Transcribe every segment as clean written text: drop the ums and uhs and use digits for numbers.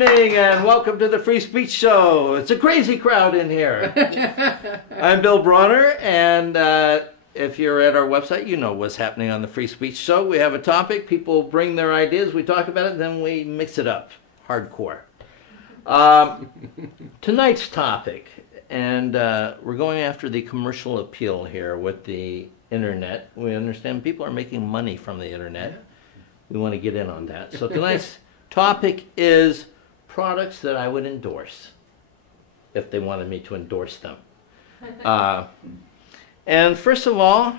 evening and welcome to the Free Speech Show. It's a crazy crowd in here. I'm Bill Bronner, and if you're at our website, you know what's happening on the Free Speech Show. We have a topic, people bring their ideas, we talk about it, then we mix it up. Hardcore. Tonight's topic, and we're going after the commercial appeal here with the internet. We understand people are making money from the internet. We want to get in on that. So tonight's topic is products that I would endorse if they wanted me to endorse them. And first of all,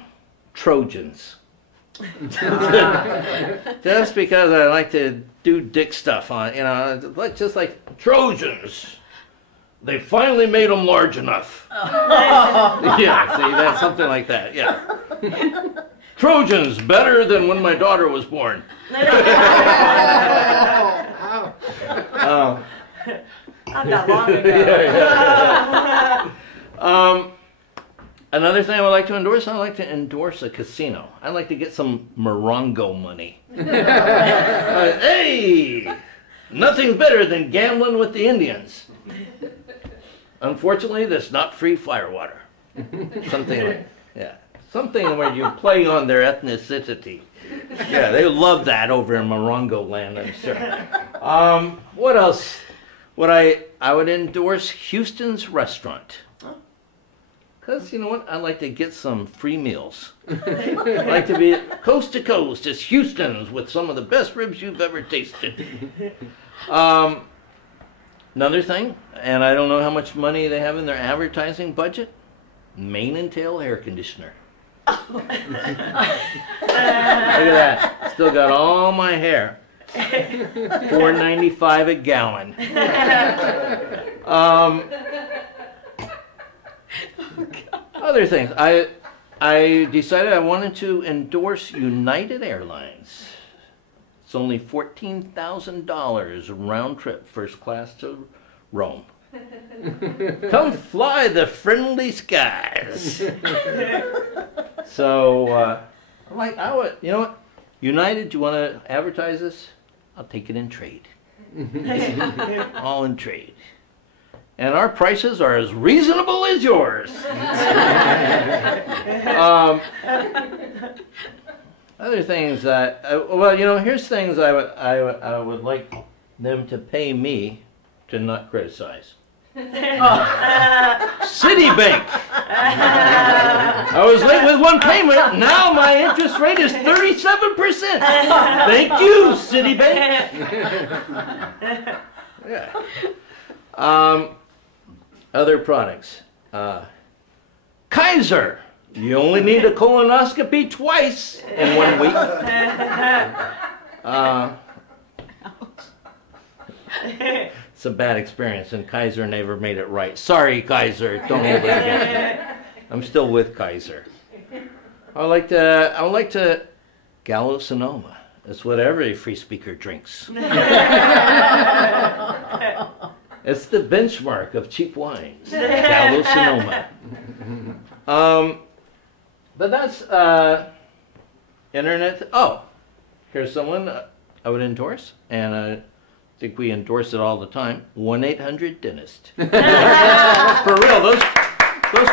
Trojans. Just because I like to do dick stuff on, you know, just like Trojans. They finally made them large enough. Yeah, see, that's something like that, yeah. Trojans, better than when my daughter was born. Not that long ago. Yeah. Another thing I would like to endorse, I like to endorse a casino. I like to get some morongo money. Hey! Nothing's better than gambling with the Indians. Unfortunately, that's not free firewater. Something like, yeah. Something where you play on their ethnicity. Yeah, they love that over in Morongo land, I'm sure. What else? I would endorse Houston's restaurant. Because, you know what, I like to get some free meals. I like to be coast to coast. It's Houston's with some of the best ribs you've ever tasted. Another thing, and I don't know how much money they have in their advertising budget, mane and tail hair conditioner. Look at that. Still got all my hair. $4.95 a gallon. Other things. I decided I wanted to endorse United Airlines. It's only $14,000 round trip, first class to Rome. Come fly the friendly skies. So, I'm like, you know what? United, do you want to advertise this? I'll take it in trade. All in trade. And our prices are as reasonable as yours. Other things that, well, you know, here's things I would like them to pay me to not criticize. Citibank. I was late with one payment. Now my interest rate is 37%. Thank you, Citibank. Yeah. Other products. Kaiser. You only need a colonoscopy twice in 1 week. It's a bad experience, and Kaiser never made it right. Sorry, Kaiser. Don't hold it against me. I'm still with Kaiser. I would like to Gallo Sonoma. That's what every free speaker drinks. It's the benchmark of cheap wines. Gallo Sonoma. But that's internet. Oh, here's someone I would endorse, and I think we endorse it all the time. 1-800-DENTIST. For real, those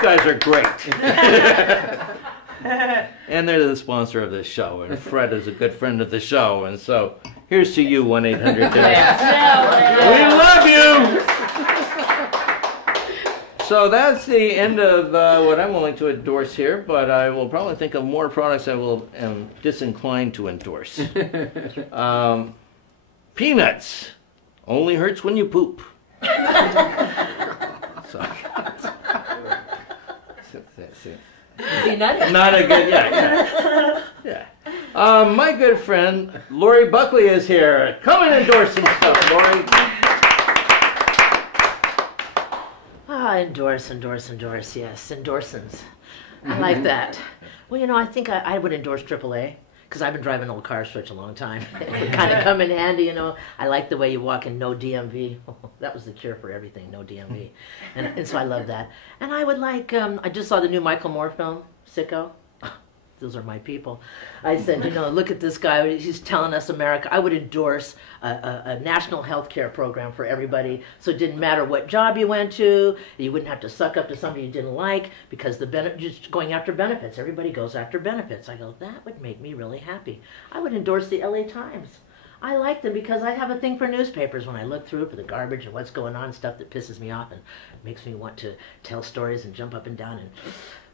guys are great. And they're the sponsor of this show, and Fred is a good friend of the show, and so here's to you, 1-800-DENTIST. We love you! So that's the end of what I'm willing to endorse here, but I will probably think of more products I am disinclined to endorse. Peanuts. Only hurts when you poop. So. Not a good, yeah. My good friend, Laurie Buckley is here. Come and endorse some stuff, Laurie. Endorse, yes, endorsins. I like that. Well, you know, I think I would endorse AAA, because I've been driving old cars for such a long time. It kind of come in handy, you know. I like the way you walk in no DMV. That was the cure for everything, no DMV. And so I love that. And I would like, I just saw the new Michael Moore film, Sicko. those are my people. I said, you know, look at this guy. He's telling us America. I would endorse a national health care program for everybody, so it didn't matter what job you went to. You wouldn't have to suck up to somebody you didn't like because just going after benefits. Everybody goes after benefits. I go, that would make me really happy. I would endorse the LA Times. I like them because I have a thing for newspapers. When I look through it for the garbage and what's going on, stuff that pisses me off and makes me want to tell stories and jump up and down and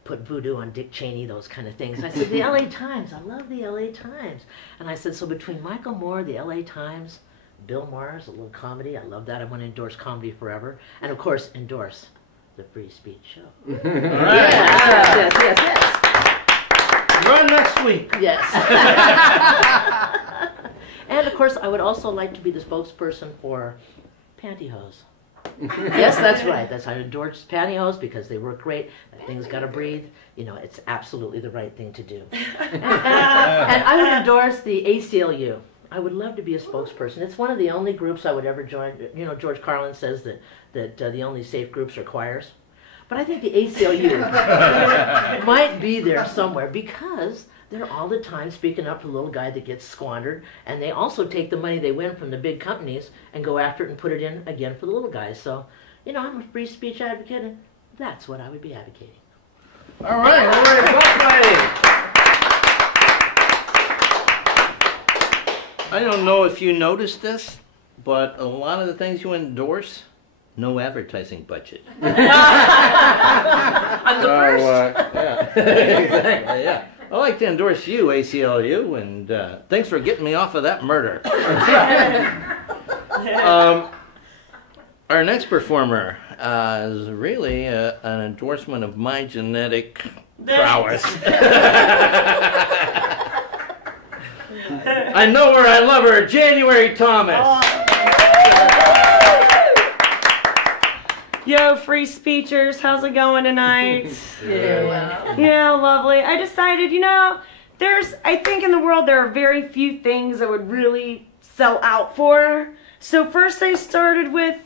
put voodoo on Dick Cheney, those kind of things. I said, the LA Times, I love the LA Times. And I said, so between Michael Moore, the LA Times, Bill Maher's a little comedy, I love that. I want to endorse comedy forever. And of course, endorse the Free Speech Show. All right. Yes. Run next week. Yes. And of course, I would also like to be the spokesperson for pantyhose. Yes, that's right. That's how I endorse pantyhose because they work great. That thing's got to breathe. You know, it's absolutely the right thing to do. And I would endorse the ACLU. I would love to be a spokesperson. It's one of the only groups I would ever join. You know, George Carlin says that the only safe groups are choirs. But I think the ACLU might be there somewhere because they're all the time speaking up for the little guy that gets squandered, and they also take the money they win from the big companies and go after it and put it in again for the little guys. So, you know, I'm a free speech advocate, and that's what I would be advocating. All right, Laurie Buckley. I don't know if you noticed this, but a lot of the things you endorse, no advertising budget. I'm the first. Yeah, exactly, yeah. I'd like to endorse you, ACLU, and thanks for getting me off of that murder. Our next performer is really an endorsement of my genetic prowess. I know her, I love her, January Thomas. Oh. Yo, free speechers, how's it going tonight? Yeah, lovely. I decided, you know, I think in the world there are very few things that would really sell out for. So first I started with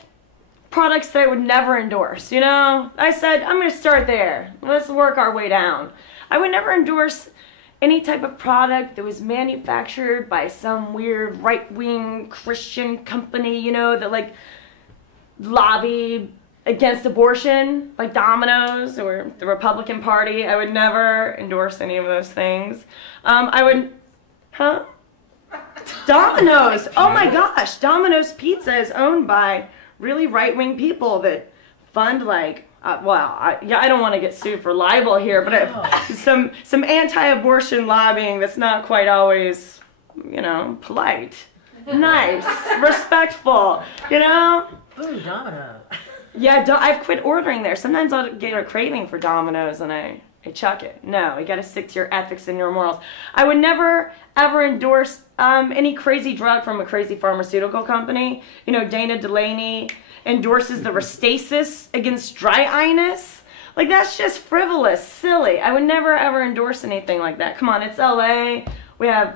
products that I would never endorse, you know? I said, I'm going to start there. Let's work our way down. I would never endorse any type of product that was manufactured by some weird right-wing Christian company, you know, that like lobby against abortion, like Domino's or the Republican Party. I would never endorse any of those things. Domino's! Oh my gosh, Domino's Pizza is owned by really right-wing people that fund like, I don't want to get sued for libel here, but some anti-abortion lobbying that's not quite always, you know, polite, nice, respectful, you know? Ooh, Domino. Yeah, I've quit ordering there. Sometimes I'll get a craving for Domino's and I chuck it. No, you got to stick to your ethics and your morals. I would never, ever endorse any crazy drug from a crazy pharmaceutical company. You know, Dana Delaney endorses the Restasis against dry eye-ness. Like, that's just frivolous, silly. I would never, ever endorse anything like that. Come on, it's LA.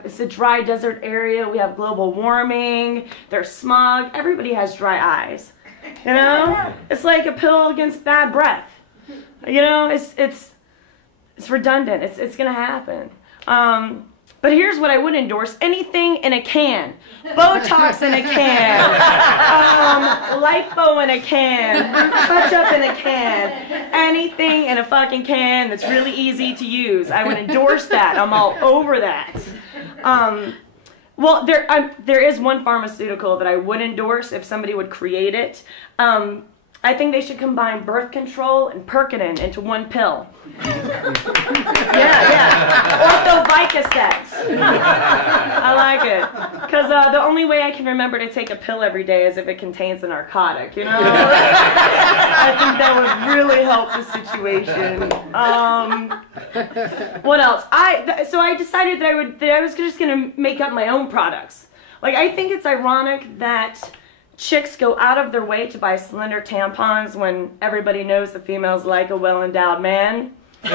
It's a dry desert area. We have global warming. There's smog. Everybody has dry eyes. You know? It's like a pill against bad breath. You know, it's redundant. It's gonna happen. But here's what I would endorse: anything in a can, Botox in a can, lipo in a can, touch-up in a can, anything in a fucking can that's really easy to use. I would endorse that. I'm all over that. Well, there is one pharmaceutical that I would endorse if somebody would create it. I think they should combine birth control and Percodan into one pill. Yeah. Ortho-Vicodin. I like it. Because the only way I can remember to take a pill every day is if it contains a narcotic, you know? I think that would really help the situation. What else? So I decided that I was just going to make up my own products. Like, I think it's ironic that chicks go out of their way to buy slender tampons when everybody knows the females like a well-endowed man. Think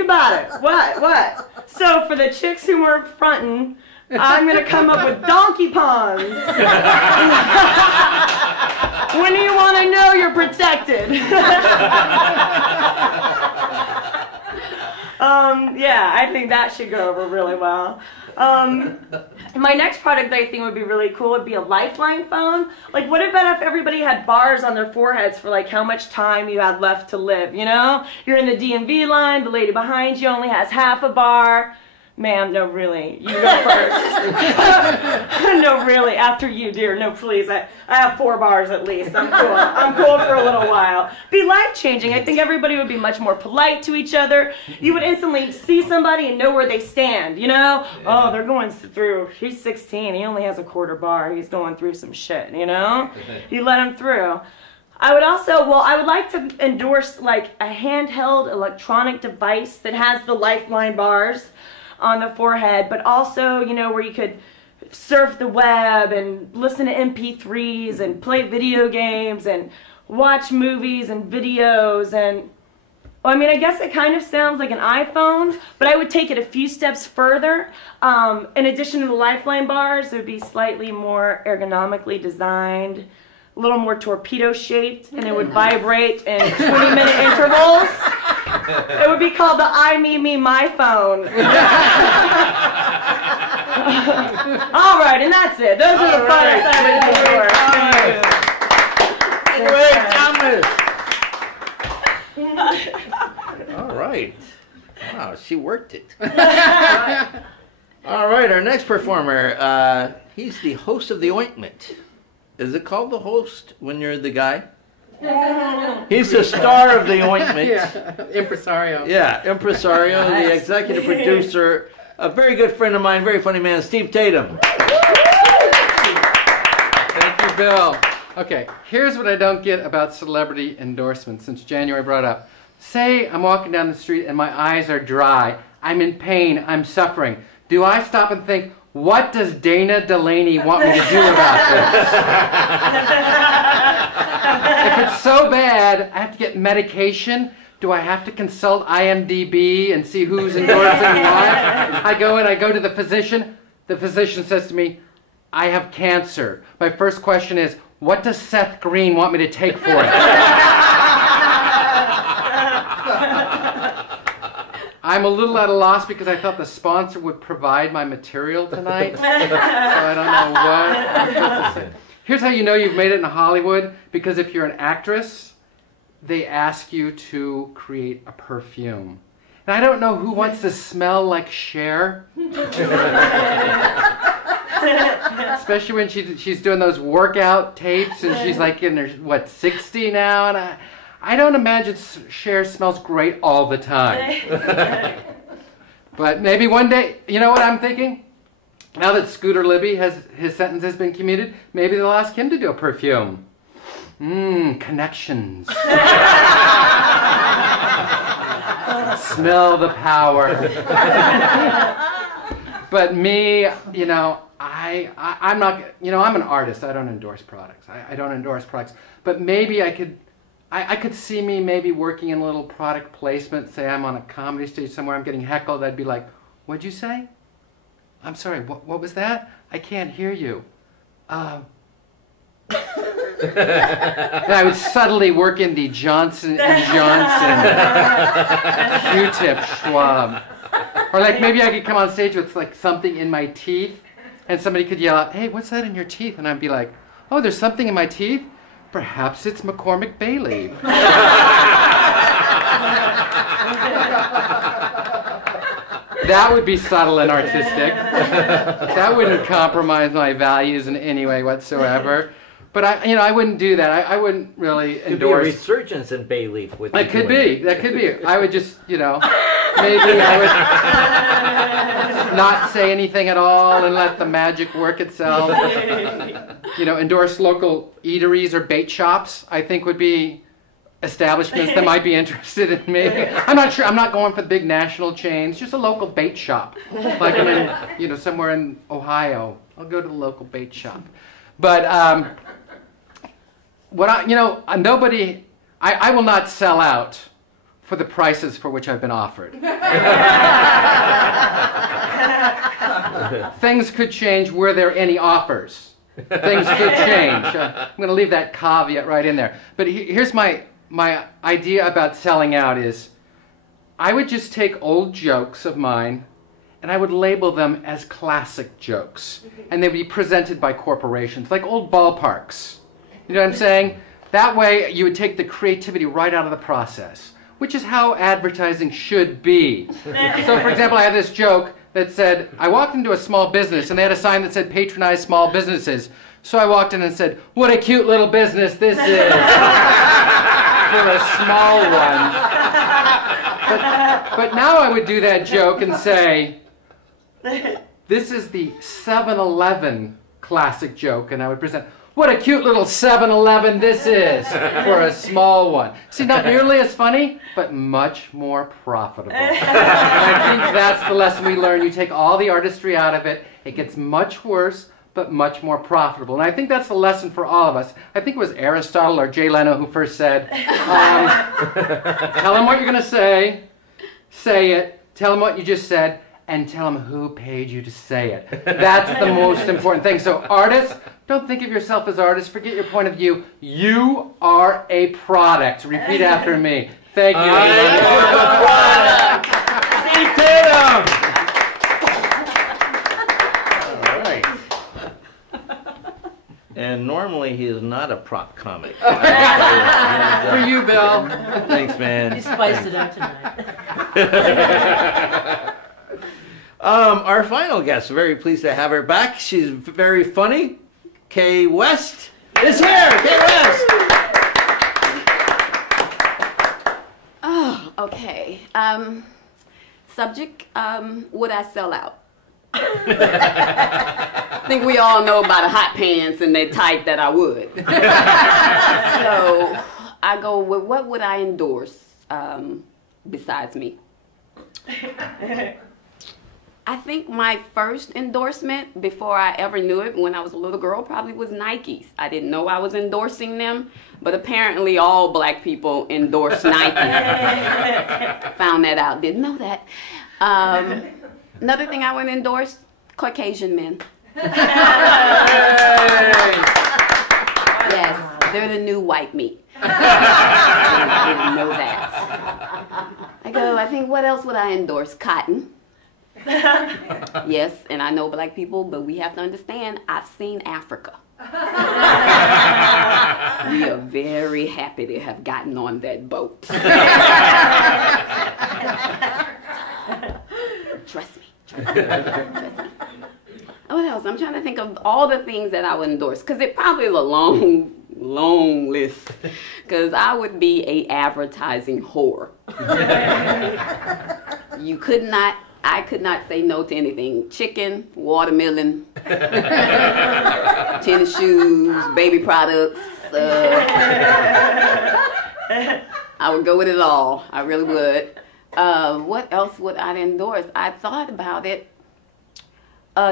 about it. What? So for the chicks who weren't fronting, I'm going to come up with donkey pawns. When you want to know you're protected. Yeah, I think that should go over really well. My next product that I think would be really cool would be a lifeline phone. Like, what about if everybody had bars on their foreheads for like how much time you had left to live, you know? You're in the DMV line, the lady behind you only has half a bar. Ma'am, no, really. You go first. No, really. After you, dear. No, please. I have 4 bars at least. I'm cool. I'm cool for a little while. Be life-changing. I think everybody would be much more polite to each other. You would instantly see somebody and know where they stand, you know? Oh, they're going through. He's 16. He only has a quarter bar. He's going through some shit, you know? You let him through. I would also, I would like to endorse like a handheld electronic device that has the lifeline bars on the forehead, but also, you know, where you could surf the web and listen to MP3s and play video games and watch movies and videos and, well, I mean, I guess it kind of sounds like an iPhone, but I would take it a few steps further. In addition to the lifeline bars, it would be slightly more ergonomically designed, a little more torpedo-shaped, and it would vibrate in 20-minute intervals. It would be called the I, Me, My phone. All right, and that's it. Those are the products I would endorse. All right. Wow, she worked it. All right, our next performer, he's the host of The Ointment. Is it called the host when you're the guy? He's the star of The Ointment. Yeah, impresario. Yeah, impresario, the executive producer, a very good friend of mine, very funny man, Steve Tatham. Thank you, Bill. Okay, here's what I don't get about celebrity endorsements since January brought up. Say I'm walking down the street and my eyes are dry. I'm in pain. I'm suffering. Do I stop and think, what does Dana Delaney want me to do about this? If it's so bad, I have to get medication. Do I have to consult IMDb and see who's endorsing what? I go to the physician. The physician says to me, I have cancer. My first question is, what does Seth Green want me to take for it? I'm a little at a loss because I thought the sponsor would provide my material tonight. So I don't know what I'm supposed to say. Here's how you know you've made it in Hollywood. Because if you're an actress, they ask you to create a perfume. And I don't know who wants to smell like Cher. Especially when she's doing those workout tapes and she's like in her, 60 now? And I don't imagine Cher smells great all the time. But maybe one day, you know what I'm thinking? Now that Scooter Libby his sentence has been commuted, maybe they'll ask him to do a perfume. Connections. Smell the power. But me, you know, I'm not, you know, I'm an artist. I don't endorse products. I don't endorse products. But maybe I could see me maybe working in a little product placement. Say I'm on a comedy stage somewhere, I'm getting heckled. I'd be like, what'd you say? I'm sorry, what was that? I can't hear you. And I would subtly work in the Johnson & Johnson Q-tip Schwab. Or like maybe I could come on stage with like something in my teeth and somebody could yell out, hey, what's that in your teeth? And I'd be like, oh, there's something in my teeth? Perhaps it's McCormick Bay Leaf. That would be subtle and artistic. That wouldn't compromise my values in any way whatsoever. But I wouldn't do that. I wouldn't really endorse. Could be a resurgence in bay leaf with. That could be. That could be. I would just, maybe I would not say anything at all and let the magic work itself. Endorse local eateries or bait shops. I think would be establishments that might be interested in me. I'm not sure. I'm not going for the big national chains. Just a local bait shop. Like I'm in, somewhere in Ohio. I'll go to the local bait shop. But nobody. I will not sell out for the prices for which I've been offered. Things could change were there any offers. Things could change. I'm going to leave that caveat right in there. But here's my idea about selling out is, I would just take old jokes of mine and I would label them as classic jokes. And they'd be presented by corporations, like old ballparks. You know what I'm saying? That way you would take the creativity right out of the process, which is how advertising should be. So for example, I have this joke that said, I walked into a small business and they had a sign that said patronize small businesses. So I walked in and said, what a cute little business this is for a small one. But now I would do that joke and say, this is the 7-Eleven classic joke, and I would present, what a cute little 7-Eleven this is for a small one. See, not nearly as funny, but much more profitable. And I think that's the lesson we learn. You take all the artistry out of it, it gets much worse, but much more profitable. And I think that's the lesson for all of us. I think it was Aristotle or Jay Leno who first said, tell them what you're going to say it, tell them what you just said, and tell them who paid you to say it. That's the most important thing. So artists, don't think of yourself as artists. Forget your point of view. You are a product. Repeat after me. Thank you. I am a product. See Tatham. All right. And normally he is not a prop comic. For you, Bill. Thanks, man. You spiced it up tonight. Our final guest, very pleased to have her back. She's very funny. Kay West is here. Kay West. Oh, okay. Subject, would I sell out? I think we all know about the hot pants and the tight that I would. So I go with what would I endorse besides me? I think my first endorsement before I ever knew it when I was a little girl probably was Nikes. I didn't know I was endorsing them, but apparently all black people endorse Nike. Found that out, didn't know that. Another thing I would endorse, Caucasian men. Yes, they're the new white meat. I didn't know that. I think what else would I endorse? Cotton. Yes, and I know black people, but we have to understand, I've seen Africa. We are very happy to have gotten on that boat. Trust me. What else? I'm trying to think of all the things that I would endorse, because it probably is a long list, because I would be a advertising whore. I could not say no to anything. Chicken, watermelon, tennis shoes, baby products. I would go with it all. I really would. What else would I endorse? I thought about it.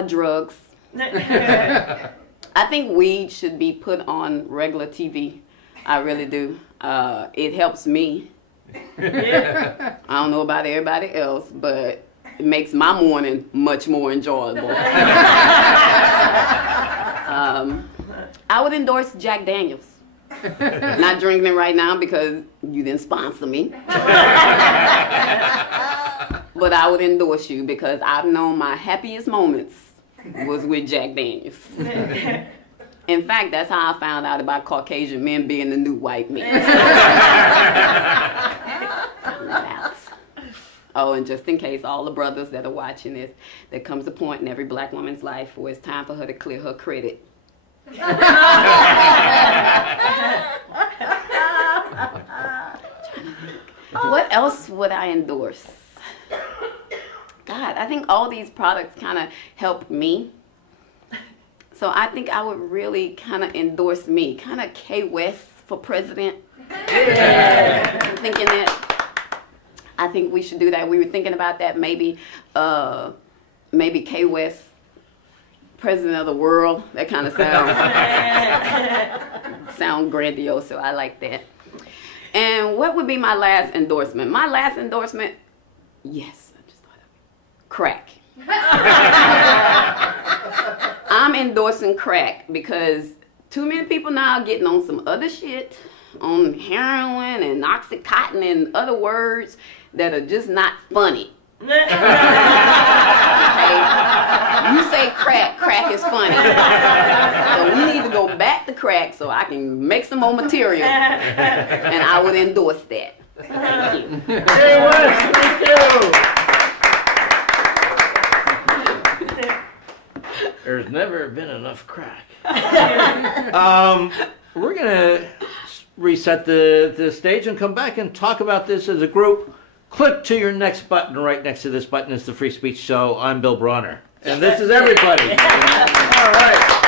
Drugs. I think weed should be put on regular TV. I really do. It helps me. I don't know about everybody else, but it makes my morning much more enjoyable. I would endorse Jack Daniels. Not drinking it right now because you didn't sponsor me. But I would endorse you because I've known my happiest moments was with Jack Daniels. In fact, that's how I found out about Caucasian men being the new white men. Oh, and just in case all the brothers that are watching this, there comes a point in every black woman's life where it's time for her to clear her credit. What else would I endorse? God, I think all these products kind of help me. So I think I would really kind of endorse me, kind of Kay West for president. I'm thinking that. I think we should do that. We were thinking about that. Maybe Kay West, president of the world. That kind of sound grandiose. So I like that. And what would be my last endorsement? My last endorsement, yes, I just thought of it. Crack. I'm endorsing crack because too many people now are getting on some other shit, on heroin and Oxycontin and other words that are just not funny. Okay? You say crack, crack is funny. So we need to go back to crack so I can make some more material, and I would endorse that. Thank you. Hey, Wes, thank you. There's never been enough crack. We're gonna reset the stage and come back and talk about this as a group. Click to your next button. Right next to this button is the Free Speech Show. I'm Bill Bronner, and this is everybody. All right.